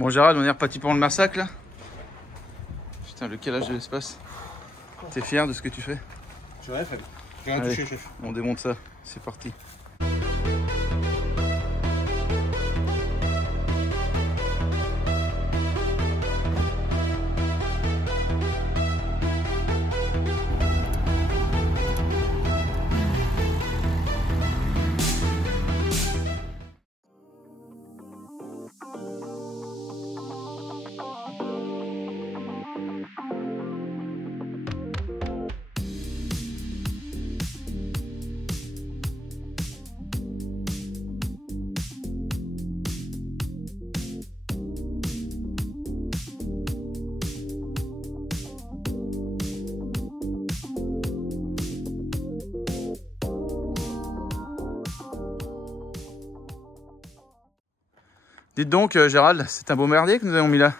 Bon Gérald, on est reparti pour le massacre là. Putain, le calage de l'espace. T'es fier de ce que tu fais? J'ai rien fait. J'ai rien touché, chef. On démonte ça, c'est parti. Dites donc Gérald, c'est un beau merdier que nous avons mis là.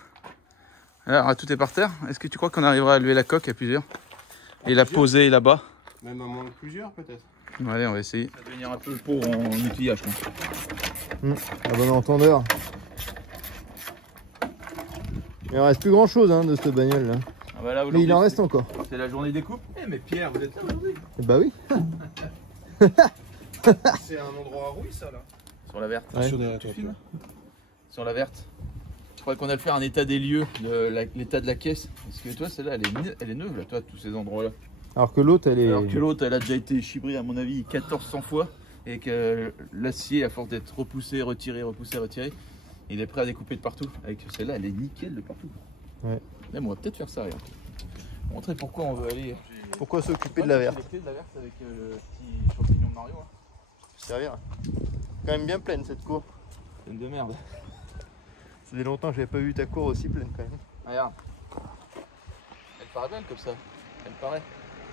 Alors tout est par terre. Est-ce que tu crois qu'on arrivera à lever la coque à plusieurs? Et la poser là-bas? Même à moins de plusieurs peut-être. Allez, on va essayer. Ça va devenir un peu pauvre en outillage. À bon entendeur. Il ne reste plus grand chose de cette bagnole là. Ah bah là, mais il en reste encore. C'est la journée des coupes. Eh mais Pierre, vous êtes là aujourd'hui? Bah oui. C'est un endroit à rouille ça là. Sur la verte. Ouais. Sur la verte. Je crois qu'on a faire un état des lieux de l'état de la caisse. Parce que toi, celle-là, elle est neuve là, toi, tous ces endroits-là. Alors que l'autre, elle est. Alors que l'autre, elle a déjà été chibrée à mon avis 1400 fois. Et que l'acier, à force d'être repoussé, retiré, repoussé, retiré, il est prêt à découper de partout. Avec celle-là, elle est nickel de partout. Ouais. Même on va peut-être faire ça, regarde. Montrer pourquoi on veut aller. Pourquoi s'occuper de la verte? Les clés de la verte avec le petit champignon de Mario. Servir. Quand même bien pleine cette cour. Pleine de merde. Ça fait longtemps que j'avais pas vu ta cour aussi pleine quand même. Regarde. Elle paraît belle comme ça. Elle paraît.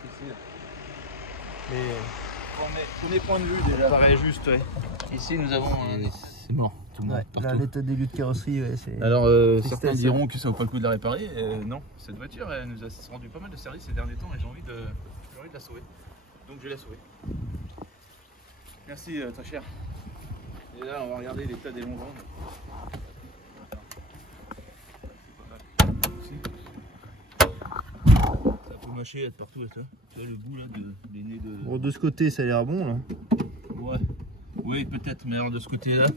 Ici. Là. Mais Premier point de vue déjà. ça paraît juste, ouais. Ici nous avons un... C'est mort. Tout le monde Là, l'état des lieux de carrosserie, ouais, c'est. Alors C'est certains ça. diront que ça vaut pas le coup de la réparer. Non, cette voiture elle nous a rendu pas mal de services ces derniers temps et j'ai envie de la sauver. Donc je vais la sauver. Merci très cher. Et là on va regarder l'état des longs jambes. Ça peut mâcher être partout là, tu vois le bout là des nez de. Bon, de ce côté, ça a l'air bon là. Ouais. Oui peut-être, mais alors de ce côté là.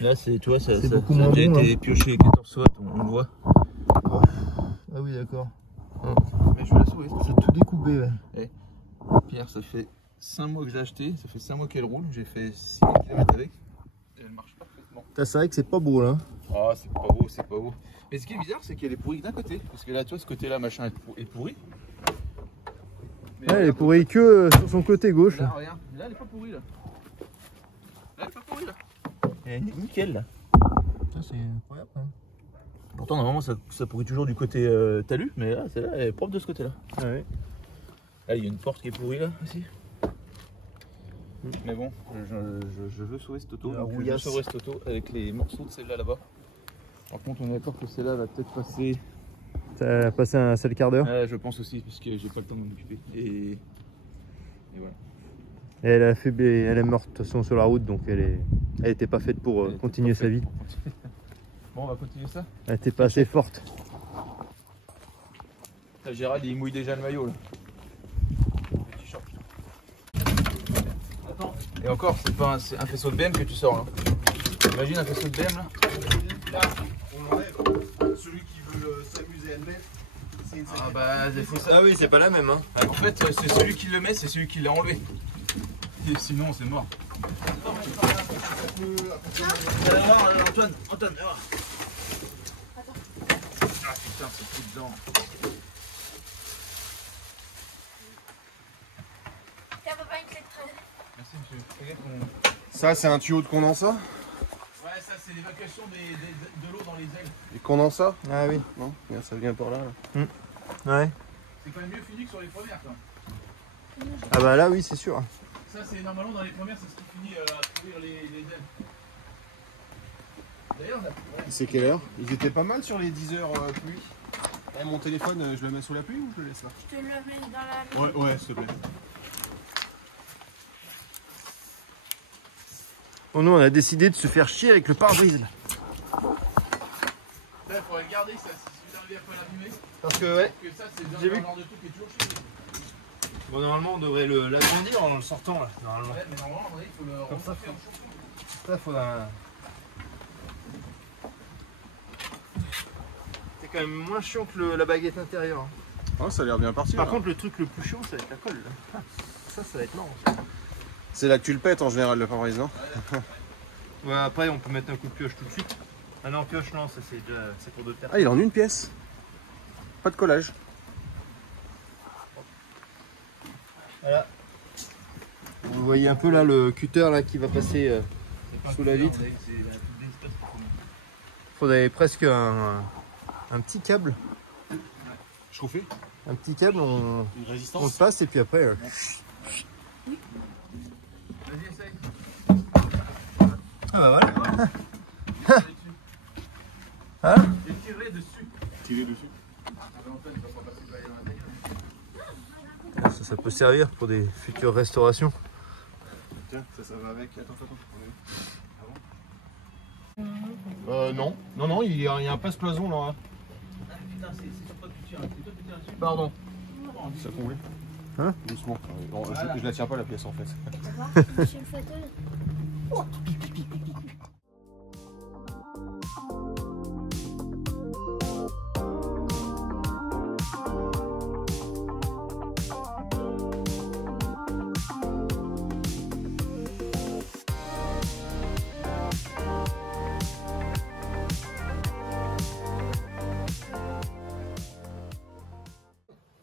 Là, c'est, tu vois, ça beaucoup a moins déjà bon, été pioché 14 watts, on le voit. Ah oui, d'accord. Mais je vais la sauver. C'est tout découpé, ouais. Pierre, ça fait 5 mois que j'ai acheté, ça fait 5 mois qu'elle roule, j'ai fait 6000 km avec. Et elle marche parfaitement. C'est vrai que c'est pas beau là. Ah, c'est pas beau, c'est pas beau. Mais ce qui est bizarre, c'est qu'elle est pourrie d'un côté. Parce que là, tu vois, ce côté-là, machin, est pourri. Mais Ouais, elle est pourrie que sur son côté gauche. là, regarde, là, elle est pas pourrie là. Là, elle est pas pourrie là. Elle est nickel là. Ça, c'est incroyable quand même. Pourtant, normalement, ça pourrit toujours du côté talus, mais là, celle-là, elle est propre de ce côté-là. Ouais. Là, il y a une porte qui est pourrie là aussi. Mais bon, je veux sauver cette auto. Donc je sauverai cette auto avec les morceaux de celle-là là-bas. Par contre, on est d'accord que celle-là va peut-être passer. Ça a passé un seul quart d'heure. Je pense aussi, parce que j'ai pas le temps de m'en occuper. Et voilà. Et elle est morte de toute façon sur la route, donc elle était pas faite pour continuer sa vie. Bon, on va continuer ça. Elle était pas assez forte. Là, Gérald, il mouille déjà le maillot là. Le t-shirt. Attends. Et encore, c'est un faisceau de BM que tu sors là. Imagine un faisceau de BM là. Là, on l'enlève. Celui qui veut s'amuser à le mettre, c'est une Ah bah, Ah oui, c'est pas la même. Hein. En fait, c'est celui qui le met, c'est celui qui l'a enlevé. Et sinon, c'est mort. Antoine, viens voir. Ah putain, c'est tout dedans. Tiens, papa, une clé de traîne. Merci monsieur. Ça, c'est un tuyau de condensat. Ouais, ça c'est l'évacuation de l'eau dans les ailes. Et condensat? Ah oui. Non, regarde, ça vient par là. Ouais. C'est quand même mieux fini que sur les premières quoi. Ah bah là oui, c'est sûr. Ça c'est normalement dans les premières, c'est ce qui finit à couvrir les ailes. D'ailleurs, C'est quelle heure? Ils étaient pas mal sur les 10 heures pluie. Eh, mon téléphone, je le mets sous la pluie ou je le laisse là? Je te le mets dans la... Ouais, s'il te plaît. Bon, nous on a décidé de se faire chier avec le pare-brise. Là, il faudrait le garder ça, si vous arrivez à pas l'abîmer. Parce que ouais. Parce que ça, c'est J'ai le vu. genre de truc qui est toujours chez Bon, normalement on devrait l'agrandir en le sortant là. Normalement. Ouais, mais normalement, il faut le Comme ça, remonter en chauffe. Ça faut un... C'est quand même moins chiant que la baguette intérieure. Hein. Oh, ça a l'air bien parti. Par là. contre le truc le plus chiant ça va être la colle. Là. Ça va être marrant. C'est là que tu le pètes en général le pare-brise, non? Ouais, après on peut mettre un coup de pioche tout de suite. Ah non, pioche non, ça c'est déjà c'est pour d'autres Ah, personnes. il est en une pièce. Pas de collage. Voilà. Vous voyez un peu là le cutter là qui va passer sous la vitre. Faudrait presque un petit câble. Chauffé. Un petit câble, on Une le résistance. passe et puis après. Vas-y, essaye. Ah bah voilà. Hein? Et tirer dessus. Tirer dessus. Ça peut servir pour des futures restaurations. Tiens, ça va avec. Attends. Non. Non, il y a un passe-cloison là. Ah putain, c'est sur toi que tu tires. C'est toi qui tires dessus. Pardon. Ça comblé. Hein? Doucement. Bon, Voilà. je la tiens pas la pièce en fait. Je suis une fauteuil.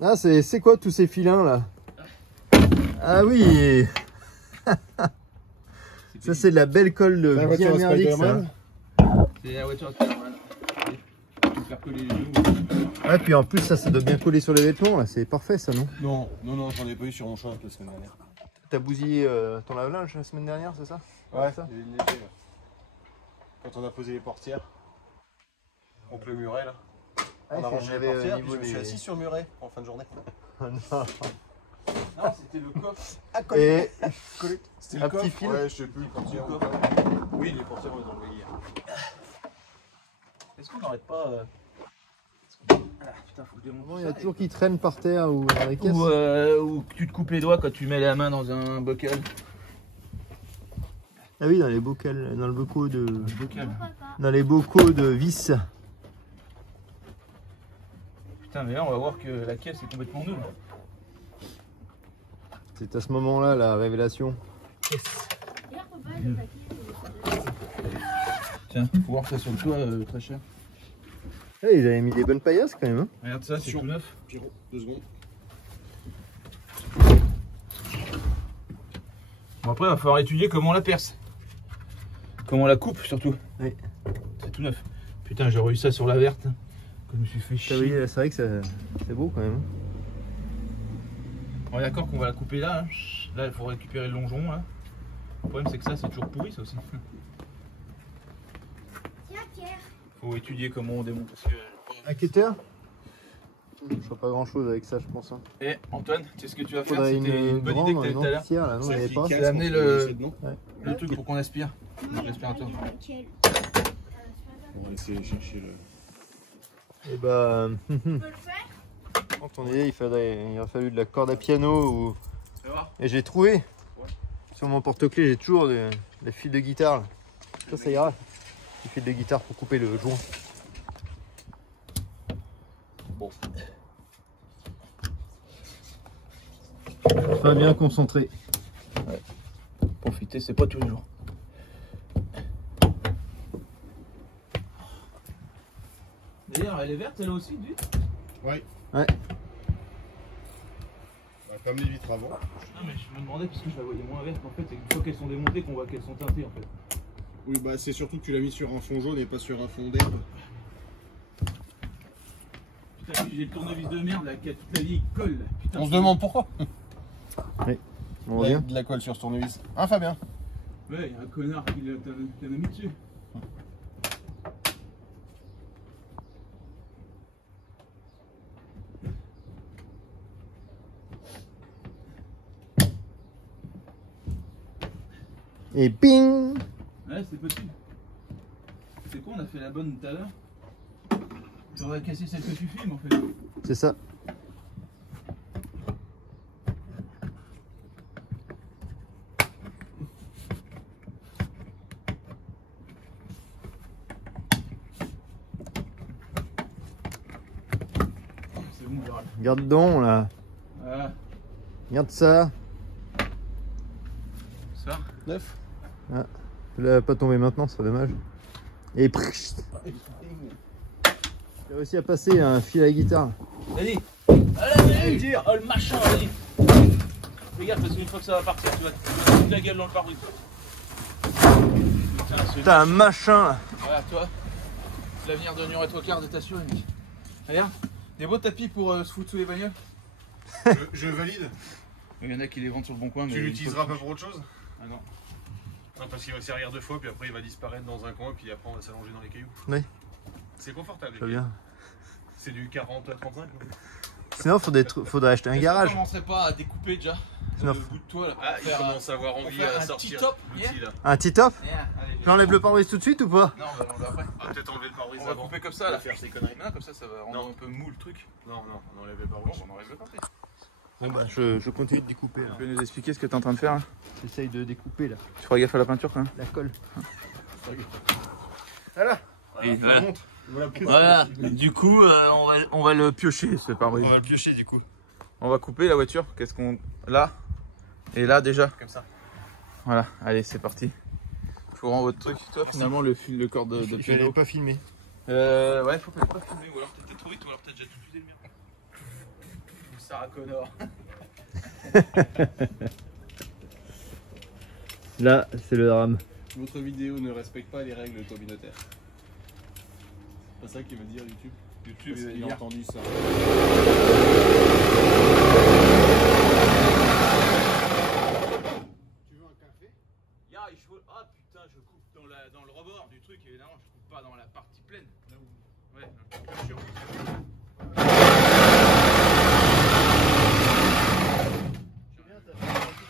Ah c'est quoi tous ces filins là? Ah oui. Ça c'est de la belle colle de bien merdique ça. C'est la voiture Spider-Man. Pour faire coller les genoux. Ouais puis en plus ça doit bien coller sur les vêtements là, c'est parfait ça non? Non, j'en ai pas eu sur mon chat la semaine dernière. T'as bousillé ton lave-linge la semaine dernière c'est ça? Ouais, ça. il y a une léger, là. Quand on a posé les portières, contre le muret là. On a rangé les portières, puis je me suis assis sur le muret en fin de journée. Non. Non, c'était le coffre. Et C'était un le coffre. petit fil. Ouais, je sais plus, les portières. Oui, les portières, on les a envoyées hier. Est-ce qu'on n'arrête pas Ah putain, faut que je démonte. il y a toujours qui traînent par terre ou dans les caisses. Ou que tu te coupes les doigts quand tu mets la main dans un bocal. Ah oui dans les bocals, dans le bocaux de. Bocal. Pourquoi pas? Dans les bocaux de vis. Putain, mais là, on va voir que la caisse est complètement nulle. C'est à ce moment-là la révélation. D'ailleurs, papa, il a attaqué. Tiens, faut voir ça sur le toit, très cher. Eh, ils avaient mis des bonnes paillasses quand même. Hein. Regarde ça, c'est tout neuf. Pierrot, 2 secondes. Bon, après, il va falloir étudier comment on la perce. Comment on la coupe, surtout. Oui. C'est tout neuf. Putain, j'ai eu ça sur la verte. Que je me suis fait Ah oui, chier. c'est vrai que c'est beau quand même. Hein. On est d'accord qu'on va la couper là. Hein. Là, il faut récupérer le longeron. Là. Le problème, c'est que ça, c'est toujours pourri, ça aussi. Tiens, Pierre. Faut étudier comment on démonte. Parce que... Un cutter? Je ferai pas grand chose avec ça, je pense. Hein. Eh, Antoine, tu sais ce que tu vas faire? Faudrait C'était une bonne idée que tu avais tout à l'heure. entière, là, non, il y avait pas. C'est amener le Ouais. truc pour qu'on aspire. L'aspirateur. Lequel? On va essayer de chercher le. Et bah, Tu peux le faire? quand on est, il aurait fallu de la corde à piano ou. Tu vas voir? Et j'ai trouvé. Sur mon porte-clés, j'ai toujours des fils de guitare. Là. Ça ira. Des fils de guitare pour couper le joint. Bon. Pas bien concentré. Profiter, c'est pas tous les jours. D'ailleurs, elle est verte, elle aussi, du Ouais. Ouais. On a pas mis les vitres avant. Non, mais je me demandais parce que je la voyais moins verte. En fait, c'est une fois qu'elles sont démontées qu'on voit qu'elles sont teintées en fait. Oui, bah c'est surtout que tu l'as mis sur un fond jaune et pas sur un fond d'herbe. Putain, j'ai le tournevis de merde là, qui a toute la vie, il colle. Là. Putain, On se demande pourquoi. On revient. De la colle sur ce tournevis. Hein, Fabien? Ouais, il y a un connard qui l'a mis dessus. Et bing! Ouais, c'est possible. C'est quoi, on a fait la bonne tout à l'heure? Tu aurais cassé celle que tu filmes en fait. C'est ça. C'est bon, Gérald. Regarde donc là. Voilà. Regarde ça. Ça. 9. Ah, il va pas tomber maintenant, c'est dommage. Et j'ai réussi à passer un fil à la guitare. Vas-y. Allez, oh le machin, vas-y. Fais gaffe parce qu'une fois que ça va partir, tu vas te foutre la gueule dans le pare-brise. Putain, un machin là. Voilà, toi. L'avenir de Nyon et Tocard de t'assurer, mec. Regarde, des beaux tapis pour se foutre sous les bagnoles. Je valide. Il y en a qui les vendent sur le bon coin. Tu l'utiliseras pas pour autre chose? Ah non. Non, parce qu'il va servir 2 fois, puis après il va disparaître dans un coin, puis après on va s'allonger dans les cailloux. Oui. C'est confortable. Très bien. C'est du 40 à 35. Sinon, faudrait acheter un garage. Je commencerai pas à découper déjà. Non. Le bout de toit là. Ah, il commence à avoir envie à sortir l'outil là. Un petit top. Allez, J'enlève le pare-brise tout de suite ou pas? non, on va l'enlever après. On va peut-être enlever le pare-brise On va avant. couper comme ça là. Faire ces conneries. Non, comme ça, ça va rendre Non. un peu mou le truc. Non, on enlève le Bon, pare-brise. on enlève le pare-brise. Bon bah je continue de découper là. Tu peux nous expliquer ce que tu es en train de faire là? J'essaye de découper là. Tu feras gaffe à la peinture quand même. La colle. Voilà. Et Je voilà. vous montre. Voilà, du coup, on va le piocher ce pare-brise. On va le piocher du coup. On va couper la voiture. Qu'est-ce qu'on. Là et là déjà. Comme ça. Voilà, allez, c'est parti. Je vous rends votre truc. Toi, finalement, le corps de Je piano. l'avais pas filmé. Ouais, faut pas filmer. Ou alors t'as trop vite, ou alors t'as déjà tout usé le mien. Ou Sarah Connor. Là, c'est le drame. Votre vidéo ne respecte pas les règles communautaires. C'est pas ça qu'il veut dire YouTube. YouTube, Il a entendu ça. Tu veux un café? Ah putain, je coupe dans le rebord du truc, évidemment, je coupe pas dans la partie pleine. Ouais, bien sûr.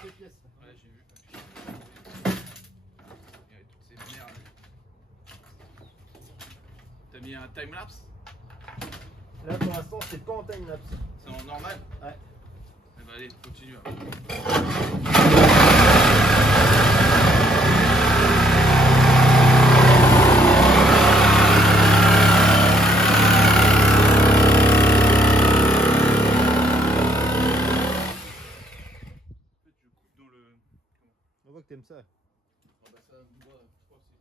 Ouais, j'ai vu. Il y avait toutes ces merdes. T'as mis un time-lapse? Là pour l'instant c'est pas en time-lapse. C'est en normal? Ouais. Eh ben allez, continue. On voit que t'aimes ça. Ah bah ça, moi, je crois que c'est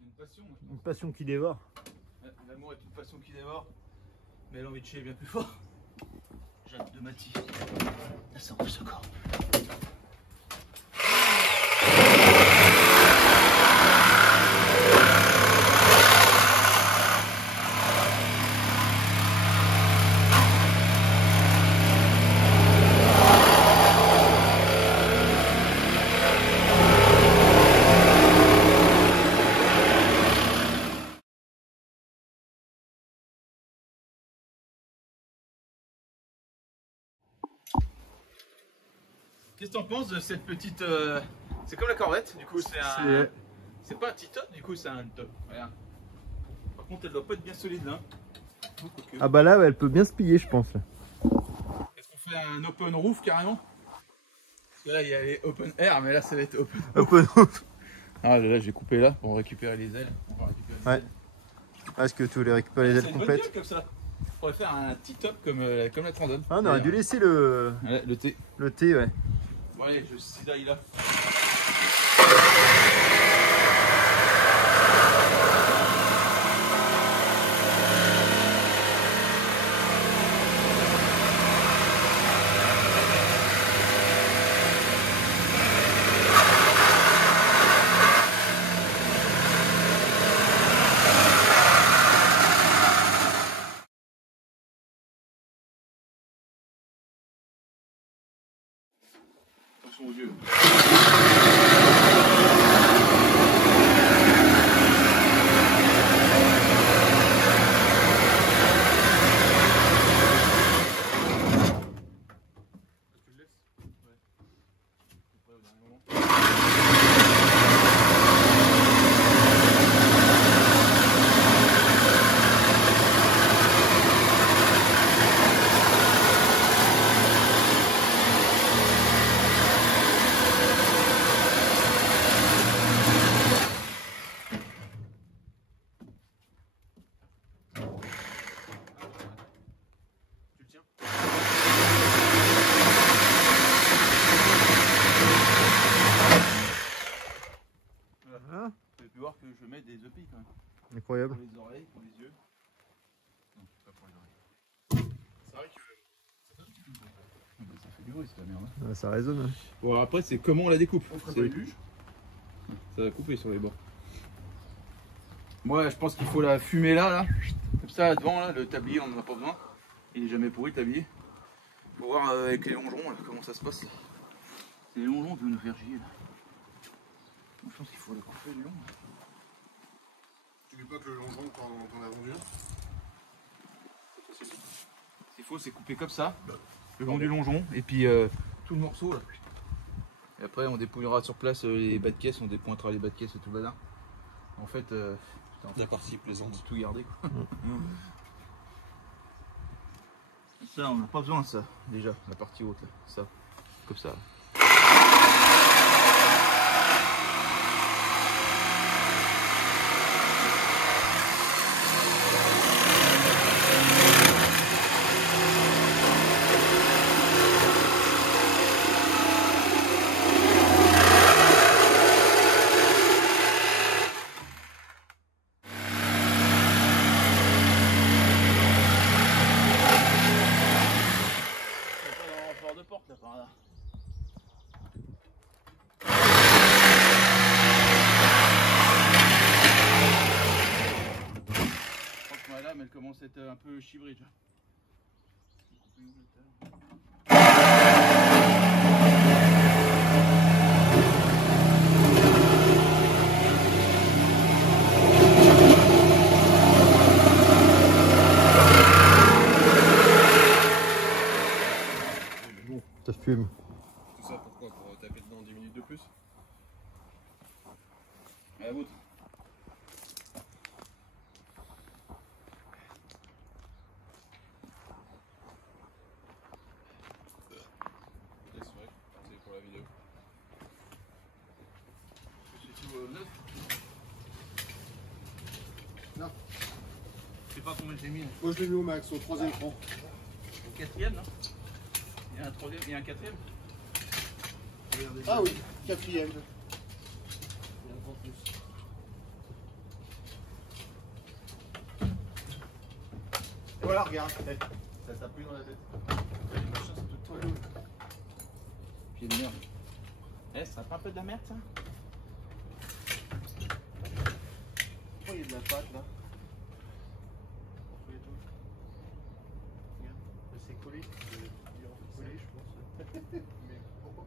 une passion. Une passion qui dévore. Ouais, l'amour est une passion qui dévore, mais l'envie de chier est bien plus fort. Jacques de Maty. Elle sent au secours. Qu'est-ce que t'en penses de cette petite... C'est comme la Corvette, du coup c'est un... C'est pas un petit top, du coup c'est un top. Regarde. Par contre elle doit pas être bien solide là. Ah bah là elle peut bien se plier je pense. Est-ce qu'on fait un open roof carrément? Parce que là il y a les open air, mais là ça va être open. Open roof. Ah là j'ai coupé là pour récupérer les ailes. On va récupérer les ailes. Est-ce que tu voulais récupérer les C'est ailes une bonne complètes? gueule comme ça. On pourrait faire un petit top comme la Trandon. Ah on aurait dû laisser le Ouais, le thé. thé ouais. Bon allez, je cisaille là. Attention aux yeux. incroyable. Pour les oreilles, pour les yeux. Non, pas pour les oreilles. C'est vrai que ça fait du bruit cette merde. Ouais, ça résonne. Hein. Bon, après, c'est comment on la découpe. On ferait C'est pas une luge. Ça va couper sur les bords. Moi, je pense qu'il faut la fumer là, comme ça, là, devant, là, le tablier, on n'en a pas besoin. Il est jamais pourri le tablier. Faut voir avec les longerons là, comment ça se passe. C'est les longerons qui vont nous faire chier là. Je pense qu'il faut la couper du long. Tu dis pas que le longeron, t'en as vendu un? Ce qu'il faut, c'est couper comme ça, le long du longeron, et puis tout le morceau là. Et après, on dépouillera sur place les bas de caisse, on dépointera les bas de caisse et tout le bazar. En fait, La partie plaisante. on a tout gardé quoi. Ça, on n'a pas besoin de ça, déjà, la partie haute là, ça, comme ça. De porte là par là. Je crois que ma lame elle commence à être un peu chibrée déjà. Ça fume. Tout ça pourquoi? Pour taper dedans 10 minutes de plus? À la vôtre. Yes, ouais, c'est pour la vidéo. C'est tout neuf. Non. Je sais pas combien j'ai mis. Moi je l'ai mis au max, au 3e cran. Au 4e, non? Il y a un 3e, il y a un 4e. Ah oui, 4e. Et voilà, regarde. Ça t'a plu dans la tête. Les machins, c'est tout le temps. Pied de merde. Eh, ça fait un peu de la merde ça? Pourquoi il y a de la pâte là? Regarde, c'est collé. Collé, je pense. Mais pourquoi?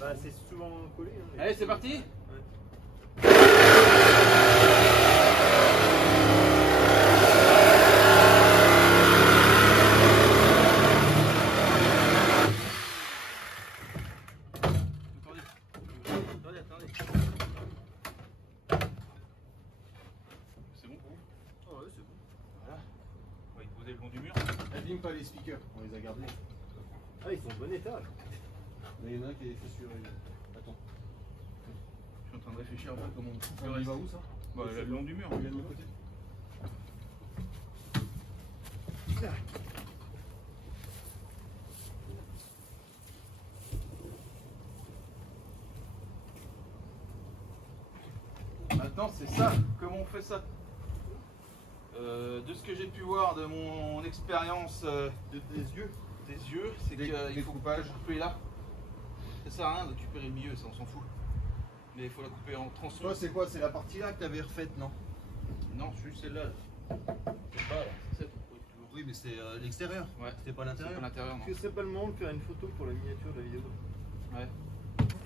Bah, c'est souvent collé. Hein, Allez, c'est parti? Attendez. C'est bon pour vous? Ah ouais, c'est bon. Voilà. On va y poser le long du mur. Abîme pas les speakers, on les a gardés. Ah, ils sont en bon état. Mais il y en a un qui est fissuré. Attends. Je suis en train de réfléchir un peu comment on coupe Ça le va reste. où ça? Bah, le long du mur. Il vient de l'autre côté. Maintenant, c'est ça. Comment on fait ça? De ce que j'ai pu voir de mon expérience Des yeux. des yeux, c'est qu'il faut couper là. Ça sert à rien de récupérer le milieu, ça on s'en fout. Mais il faut la couper en tronçons. Toi, c'est quoi? C'est la partie là que t'avais refaite, non? Non, juste celle-là. C'est pas là. C'est Oui, mais c'était l'extérieur. Ouais. C'était pas c'est l'intérieur. pas l'intérieur, non. Est-ce que c'est pas le moment de faire une photo pour la miniature de la vidéo? Ouais.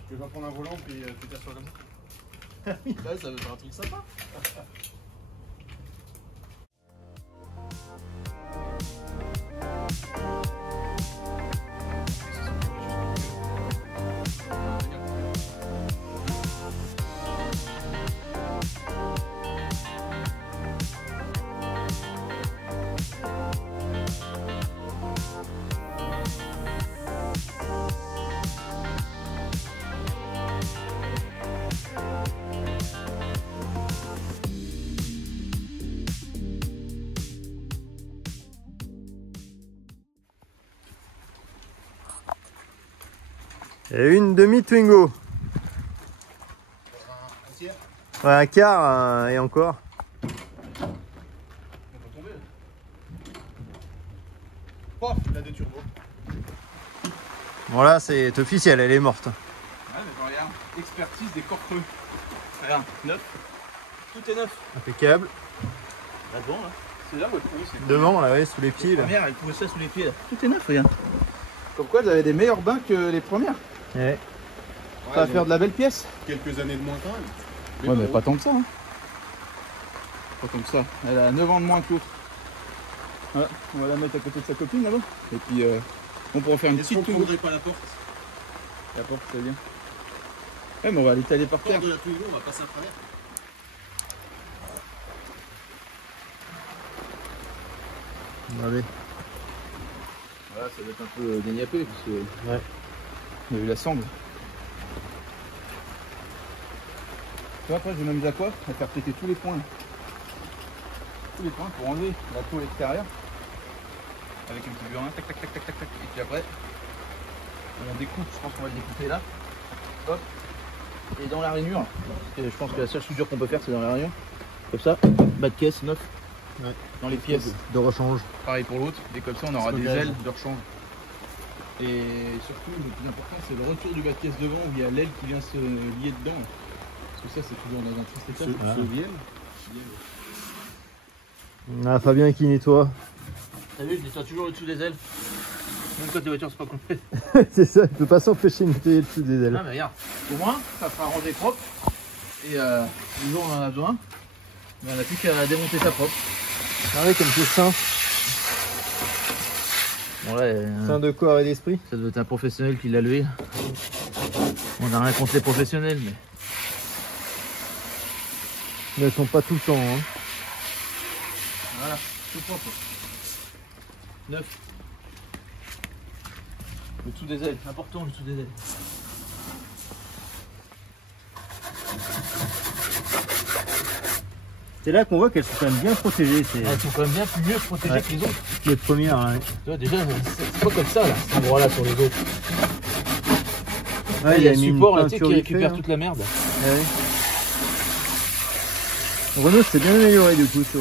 Tu veux pas prendre un volant puis tu t'assois comme ça? Là, ça veut faire un truc sympa. Et une demi Twingo. Un tiers. Ouais, un quart et encore. On va tomber. Oh, la des turbos. Voilà, c'est officiel, elle est morte. Ouais, mais regarde, expertise des corps creux. Regarde, neuf. Tout est neuf. Impeccable. Là devant, là. C'est là où elle pouvait, c'est Devant, là, ouais, sous les pieds. la Là. première, elle pouvait ça sous les pieds. Là. Tout est neuf, regarde. Comme quoi, elles avaient des meilleurs bains que les premières. Ouais. Ça va faire de la belle pièce. Quelques années de moins quand même. Ouais, mais pas tant que ça. Hein. Pas tant que ça. Elle a 9 ans de moins que l'autre. Voilà, on va la mettre à côté de sa copine là-bas. Et puis, on pourra faire une Est-ce qu'on petite ne tour. pas la porte? La porte, c'est bien. Ouais, mais on va l'étaler par terre. La porte de la Twingo, on va passer à travers. Allez. Voilà, ça va être un peu déniapé parce que Ouais. on a eu la sangle. Tu vois, après, je m'amuse à quoi? À faire péter tous les points. Là. Tous les points pour enlever la peau extérieure. Avec un petit burin, tac, tac, tac, tac, tac, tac. Et puis après, on découpe, je pense qu'on va le découper là. Hop. Et dans la rainure, et je pense que la seule soudure qu'on peut faire, c'est dans la rainure. Comme ça, bas de caisse, neuf. Ouais. Dans les pièces. De rechange. Pareil pour l'autre, et comme ça on aura C'est des pas grave. ailes de rechange. Et surtout, le plus important, c'est le retour du bas de caisse devant où il y a l'aile qui vient se lier dedans. Parce que ça, c'est toujours dans un triste état. Ah. Ce vielle. Ah, Fabien qui nettoie. T'as vu, je nettoie toujours le dessous des ailes. Même quand les voitures sont pas complètes. C'est ça, il peut pas s'empêcher de nettoyer le dessous des ailes. Ah, mais regarde, au moins, ça fera ranger propre. Et le jour où on en a besoin, mais on n'a plus qu'à démonter ça propre. Ah ouais, comme c'est sain. Bon, là, Sain de corps et d'esprit. ça doit être un professionnel qui l'a levé. On n'a rien contre les professionnels, mais. Mais elles sont pas tout le temps. Hein. Voilà, tout propre. Neuf. Le dessous des ailes, important le dessous des ailes. C'est là qu'on voit qu'elles sont quand même bien protégées. C'est Elles sont quand même bien plus mieux protégées Ouais. que les autres. les premières. Hein. Tu vois, déjà, c'est pas comme ça, là, cet endroit-là sur les autres. Ouais, Il y a le mis une support là, tu sais, peinture qui vite récupère fait, toute la merde. hein. Ouais. Renault s'est bien amélioré du coup sur.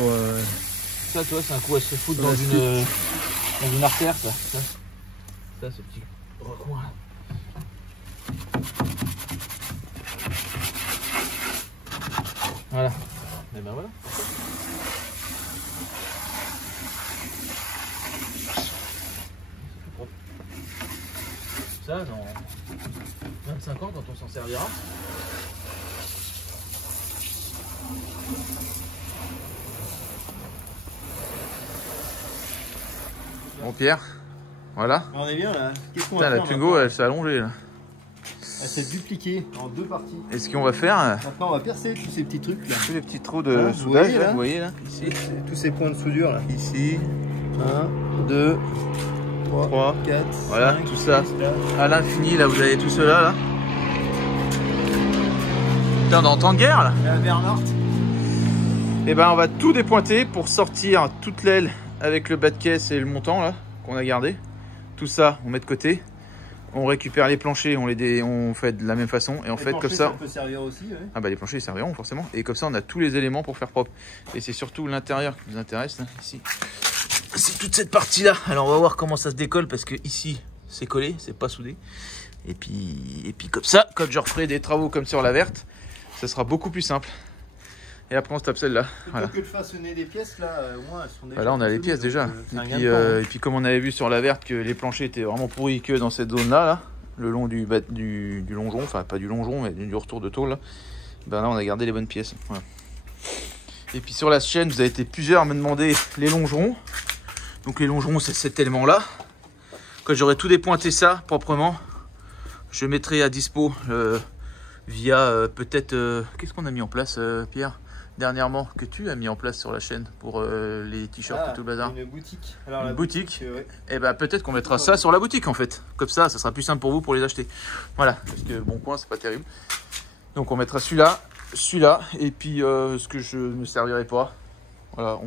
Ça, tu vois, c'est un coup à se foutre Dans dans la une artère, ça. Ça, ce petit recoin. Voilà. Et ben voilà. C'est propre. Ça, dans 25 ans, quand on s'en servira. Bon Pierre, voilà. On est bien là. Qu'est-ce qu'on Putain, la Twingo, elle s'est allongée là. Elle s'est dupliquée en deux parties. Et ce qu'on va faire, Maintenant on va percer tous ces petits trucs là. tous les petits trous de Hein, vous soudage, voyez, là, là vous voyez là, ici, Tous ces points de soudure là. ici, 1, 2, 3, 3, 4, voilà, 5, tout ça. 6, là. à l'infini, là vous avez tout cela là. Putain, dans temps de guerre là. La mer morte. Et ben on va tout dépointer pour sortir toute l'aile avec le bas de caisse et le montant là qu'on a gardé. Tout ça on met de côté. On récupère les planchers, on fait de la même façon et en fait comme ça. Ça peut servir aussi. Ouais. Ah bah les planchers ils serviront forcément. Et comme ça on a tous les éléments pour faire propre. Et c'est surtout l'intérieur qui nous intéresse là, ici. C'est toute cette partie là. Alors on va voir comment ça se décolle parce que ici c'est collé, c'est pas soudé. Et puis comme ça, quand je referai des travaux comme sur la verte, ça sera beaucoup plus simple. Et après on se tape celle-là. Voilà. Plutôt que de façonner des pièces là, au moins elles sont déjà. Bah là on a les façonnées, pièces déjà. donc, c'est un gain Et de temps, hein. puis comme on avait vu sur la verte que les planchers étaient vraiment pourris que dans cette zone là, le long du longeon, enfin pas du longeon mais du retour de tôle là, ben là on a gardé les bonnes pièces. Voilà. Et puis sur la chaîne vous avez été plusieurs à me demander les longerons. Donc les longerons c'est cet élément là. Quand j'aurai tout dépointé ça proprement, je mettrai à dispo via peut-être... Qu'est-ce qu'on a mis en place Pierre dernièrement que tu as mis en place sur la chaîne pour les t-shirts et tout le bazar? Une boutique. Alors, Une la boutique. ouais. Et ben peut-être qu'on mettra ça sur la boutique en fait. Comme ça sera plus simple pour vous pour les acheter. Voilà, parce que Bon Coin c'est pas terrible. Donc on mettra celui-là, et puis ce que je ne servirai pas. Voilà,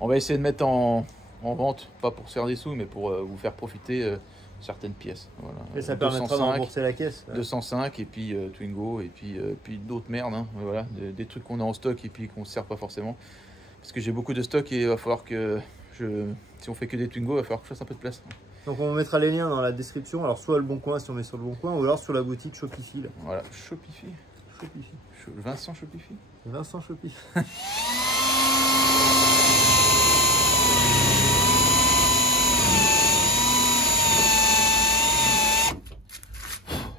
on va essayer de mettre en vente, pas pour se faire des sous, mais pour vous faire profiter certaines pièces. Voilà. Et ça permettra de rembourser la caisse. 205 et puis Twingo et puis d'autres merdes. Hein. Voilà, des trucs qu'on a en stock et puis qu'on ne sert pas forcément. Parce que j'ai beaucoup de stock et il va falloir que si on fait que des Twingo, il va falloir que je fasse un peu de place. Donc on mettra les liens dans la description. Alors soit le Bon Coin si on met sur le Bon Coin ou alors sur la boutique Shopify. Là. Voilà, Shopify. Vincent Shopify. Vincent Shopify.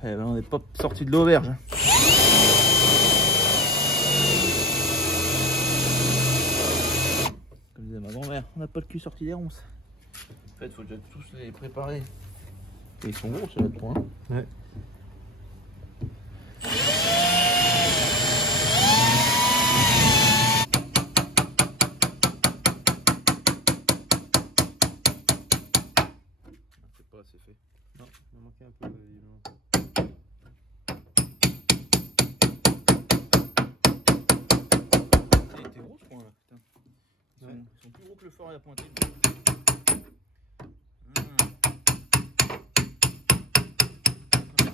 Eh ben, on n'est pas sorti de l'auberge. Comme disait ma grand-mère, on n'a pas le cul sorti des ronces. En fait, il faut déjà tous les préparer. Et ils sont gros, ceux-là de point. Ouais. C'est pas assez fait. Non, il manquait un peu. Il était gros ce point là, putain. Ils sont plus gros que le fort et la pointille.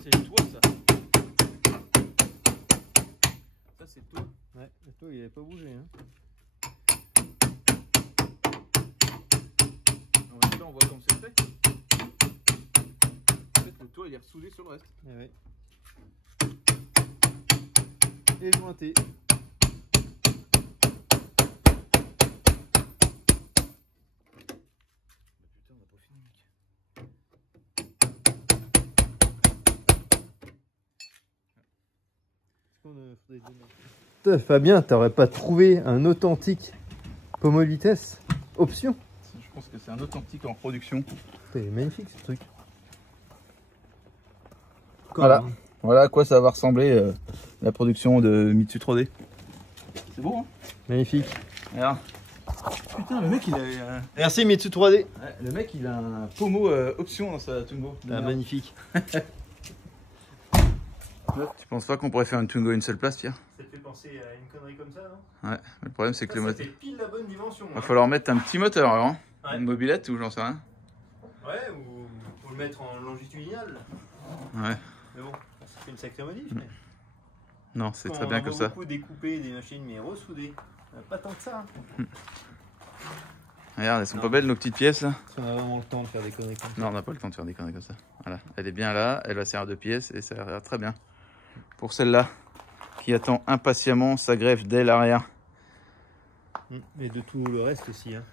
C'est le toit ça. Ça c'est le toit. Ouais, le toit il avait pas bougé. Hein. En même temps on voit comme c'est fait. En fait le toit il est ressoudé sur le reste. Et ouais. Et jointé. Putain, Fabien, t'aurais pas trouvé un authentique pommeau de vitesse option? Je pense que c'est un authentique en production. C'est magnifique ce truc. Voilà. Voilà à quoi ça va ressembler la production de Mitsu 3D. C'est beau hein? Magnifique. Regarde. Putain le mec il a... Merci Mitsu 3D. Ouais, le mec il a un pommeau option dans sa Twingo. Ah, magnifique. Tu penses pas qu'on pourrait faire une Twingo une seule place, Pierre? Ça te fait penser à une connerie comme ça, non? Ouais, mais le problème c'est que le moteur... Ça fait pile la bonne dimension. Va falloir mettre un petit moteur alors, hein? Ouais. Une mobilette ou j'en sais rien. Ouais, ou le mettre en longitudinal. Ouais. Mais bon, ça fait une sacrée modif. Mais... Non, c'est très bien comme ça. On a beaucoup découpé des machines, mais ressoudées. Pas tant que ça. Regarde, elles sont pas belles nos petites pièces là? On a vraiment le temps de faire des conneries comme ça. Non, on n'a pas le temps de faire des conneries comme ça. Voilà, elle est bien là, elle va servir de pièce et ça a l'air très bien. Pour celle-là, qui attend impatiemment sa greffe d'aile arrière. Et de tout le reste aussi. Hein.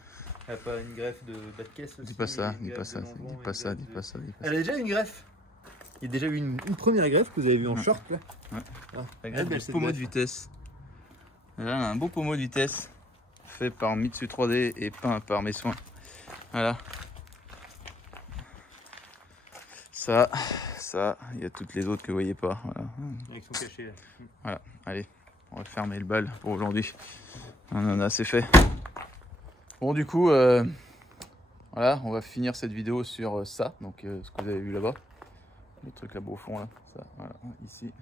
Il n'y a pas une greffe de bas de caisse aussi? Dis pas ça, dis pas ça, dis pas ça, dis pas ça. Elle a déjà une greffe. Il y a déjà eu une première greffe que vous avez vue en short là. Ouais. Ah, La greffe de pommeau de vitesse. Là, on a un beau pommeau de vitesse fait par Mitsu 3D et peint par mes soins. Voilà. Ça, il y a toutes les autres que vous voyez pas. Voilà. Avec son cachet là. Voilà, allez, on va fermer le bal pour aujourd'hui. On en a assez fait. Bon, du coup, voilà, on va finir cette vidéo sur ça. Donc, ce que vous avez vu là-bas. Le truc là-bas au fond, là. Ça, voilà, ici.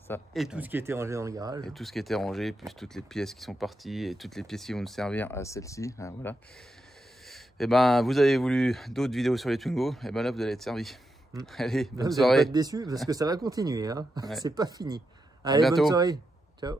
Ça. Et tout ce qui était rangé dans le garage. Et tout ce qui était rangé, plus toutes les pièces qui sont parties et toutes les pièces qui vont nous servir à celle-ci. Hein, voilà. Et ben, vous avez voulu d'autres vidéos sur les Twingo. Et ben là, vous allez être servis. Allez, bonne soirée. Vous n'êtes pas déçus parce que ça va continuer. Hein. Ouais. C'est pas fini. Allez, bonne soirée. Ciao.